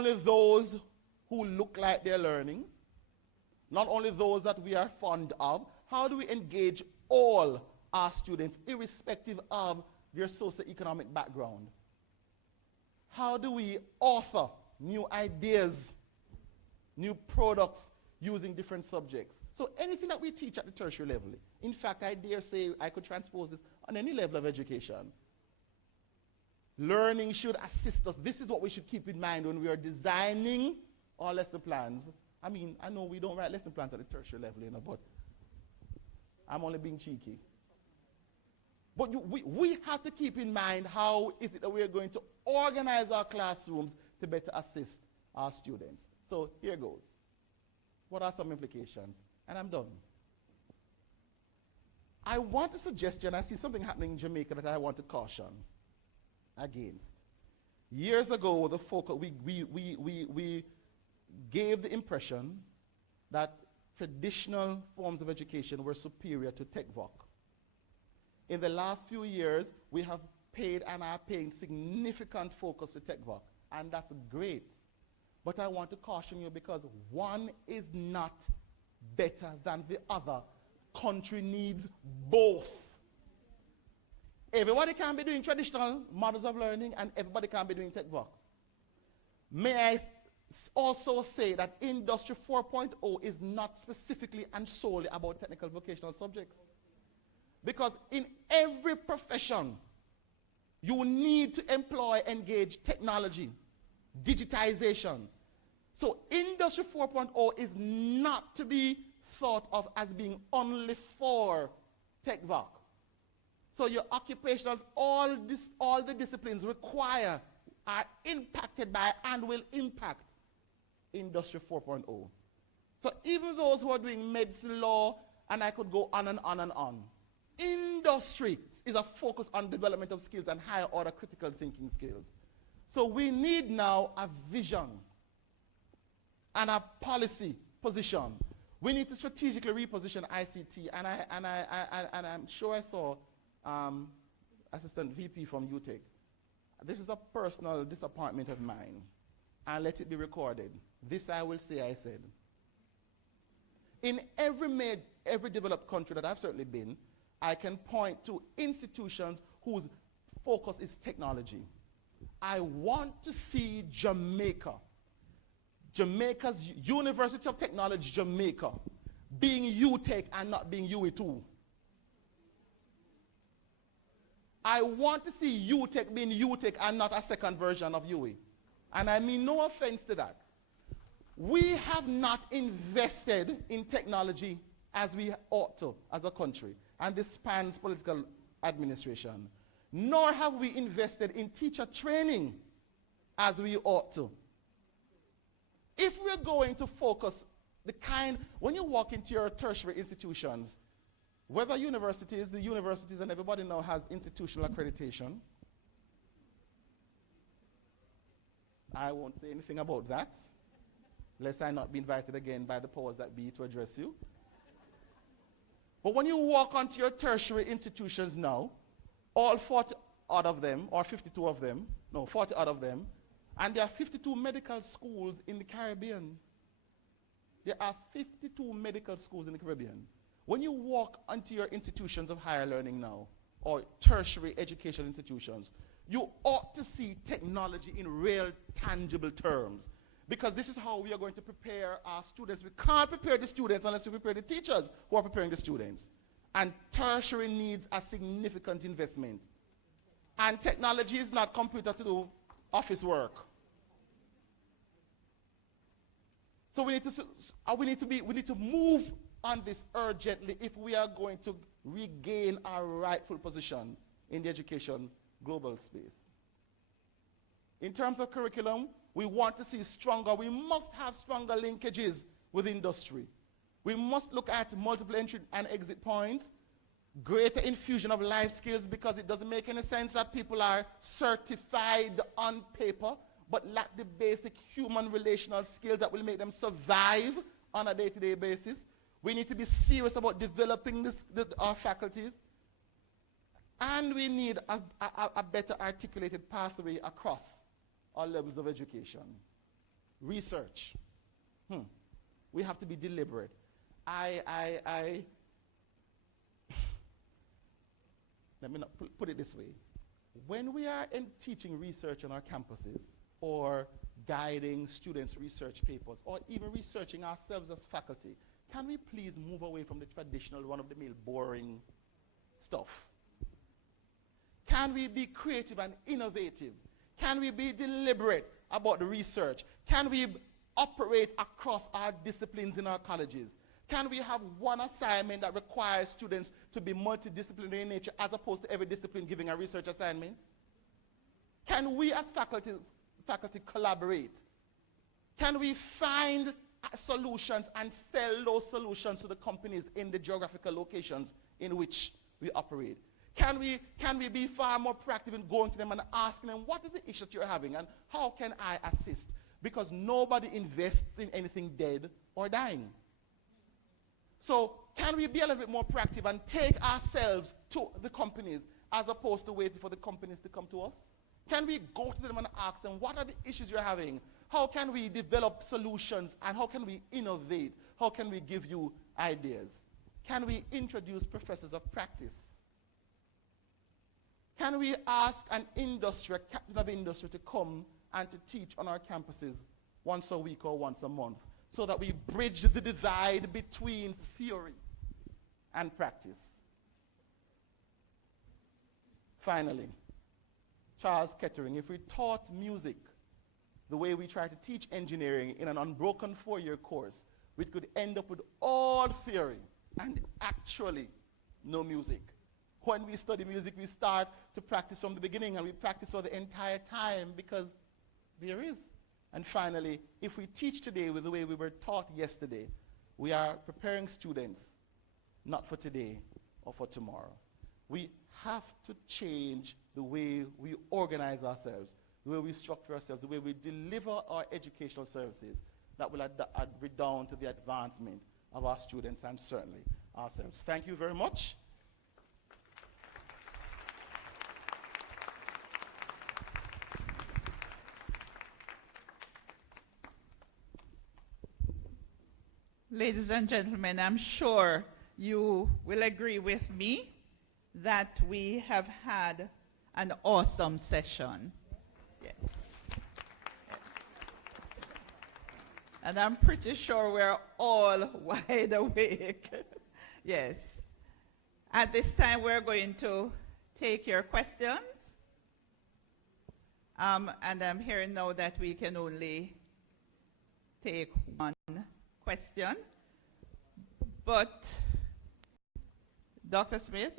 only those who look like they're learning, not only those that we are fond of, how do we engage all our students, irrespective of their socioeconomic background? How do we author new ideas, new products using different subjects? So anything that we teach at the tertiary level, in fact, I dare say I could transpose this on any level of education. Learning should assist us. This is what we should keep in mind when we are designing our lesson plans. I mean, I know we don't write lesson plans at the tertiary level, you know, but I'm only being cheeky. But we have to keep in mind how is it that we are going to organize our classrooms to better assist our students. So here goes. What are some implications? And I'm done. I want to suggest, and I see something happening in Jamaica that I want to caution against. Years ago, the focus, we gave the impression that traditional forms of education were superior to TechVoc. In the last few years, we have paid and are paying significant focus to TechVoc, and that's great. But I want to caution you because one is not better than the other. Country needs both. Everybody can be doing traditional models of learning and everybody can be doing TechVoc. May I also say that Industry 4.0 is not specifically and solely about technical vocational subjects. Because in every profession, you need to engage technology, digitization. So Industry 4.0 is not to be thought of as being only for TechVoc. So your occupational, all the disciplines require, are impacted by and will impact Industry 4.0. So even those who are doing medicine, law, and I could go on and on and on. Industry is a focus on development of skills and higher order critical thinking skills. So we need now a vision and a policy position. We need to strategically reposition ICT, and I'm sure I saw Assistant VP from UTech. This is a personal disappointment of mine, and let it be recorded. This I will say I said. In every developed country that I've certainly been, I can point to institutions whose focus is technology. I want to see Jamaica, Jamaica's University of Technology, Jamaica, being UTech and not being UE2. I want to see UTech being UTech and not a second version of UE. And I mean no offense to that. We have not invested in technology as we ought to as a country, and this spans political administration. Nor have we invested in teacher training as we ought to. If we're going to focus when you walk into your tertiary institutions, whether universities, the universities, and everybody now has institutional accreditation. I won't say anything about that, lest I not be invited again by the powers that be to address you. But when you walk onto your tertiary institutions now, all 40 odd of them, or 52 of them, no, 40 odd of them, and there are 52 medical schools in the Caribbean. There are 52 medical schools in the Caribbean. When you walk onto your institutions of higher learning now, or tertiary education institutions, you ought to see technology in real, tangible terms. Because this is how we are going to prepare our students. We can't prepare the students unless we prepare the teachers who are preparing the students. And tertiary needs a significant investment. And technology is not computer to do office work. So we need to move on this urgently if we are going to regain our rightful position in the education global space. In terms of curriculum, we want to see we must have stronger linkages with industry. We must look at multiple entry and exit points, greater infusion of life skills, because it doesn't make any sense that people are certified on paper but lack the basic human relational skills that will make them survive on a day-to-day basis. We need to be serious about developing our faculties. And we need a better articulated pathway across our levels of education. Research. We have to be deliberate. Let me not put it this way. When we are teaching research on our campuses, or guiding students' research papers, or even researching ourselves as faculty, can we please move away from the traditional, run-of-the-mill, boring stuff? Can we be creative and innovative? Can we be deliberate about the research? Can we operate across our disciplines in our colleges? Can we have one assignment that requires students to be multidisciplinary in nature as opposed to every discipline giving a research assignment? Can we as faculty collaborate? Can we find solutions and sell those solutions to the companies in the geographical locations in which we operate? Can we be far more proactive in going to them and asking them, what is the issue that you're having and how can I assist? Because nobody invests in anything dead or dying. So can we be a little bit more proactive and take ourselves to the companies as opposed to waiting for the companies to come to us? Can we go to them and ask them, what are the issues you're having? How can we develop solutions and how can we innovate? How can we give you ideas? Can we introduce professors of practice? Can we ask an industry, a captain of industry, to come and to teach on our campuses once a week or once a month, so that we bridge the divide between theory and practice? Finally, Charles Kettering, if we taught music the way we try to teach engineering in an unbroken 4-year course, we could end up with all theory and actually no music. When we study music, we start to practice from the beginning, and we practice for the entire time because there is. And finally, if we teach today with the way we were taught yesterday, we are preparing students not for today or for tomorrow. We have to change the way we organize ourselves, the way we structure ourselves, the way we deliver our educational services that will redound to the advancement of our students and certainly ourselves. Thank you very much. Ladies and gentlemen, I'm sure you will agree with me that we have had an awesome session. Yes. And I'm pretty sure we're all wide awake. Yes. At this time, we're going to take your questions. And I'm hearing now that we can only take one question. But Dr. Smith,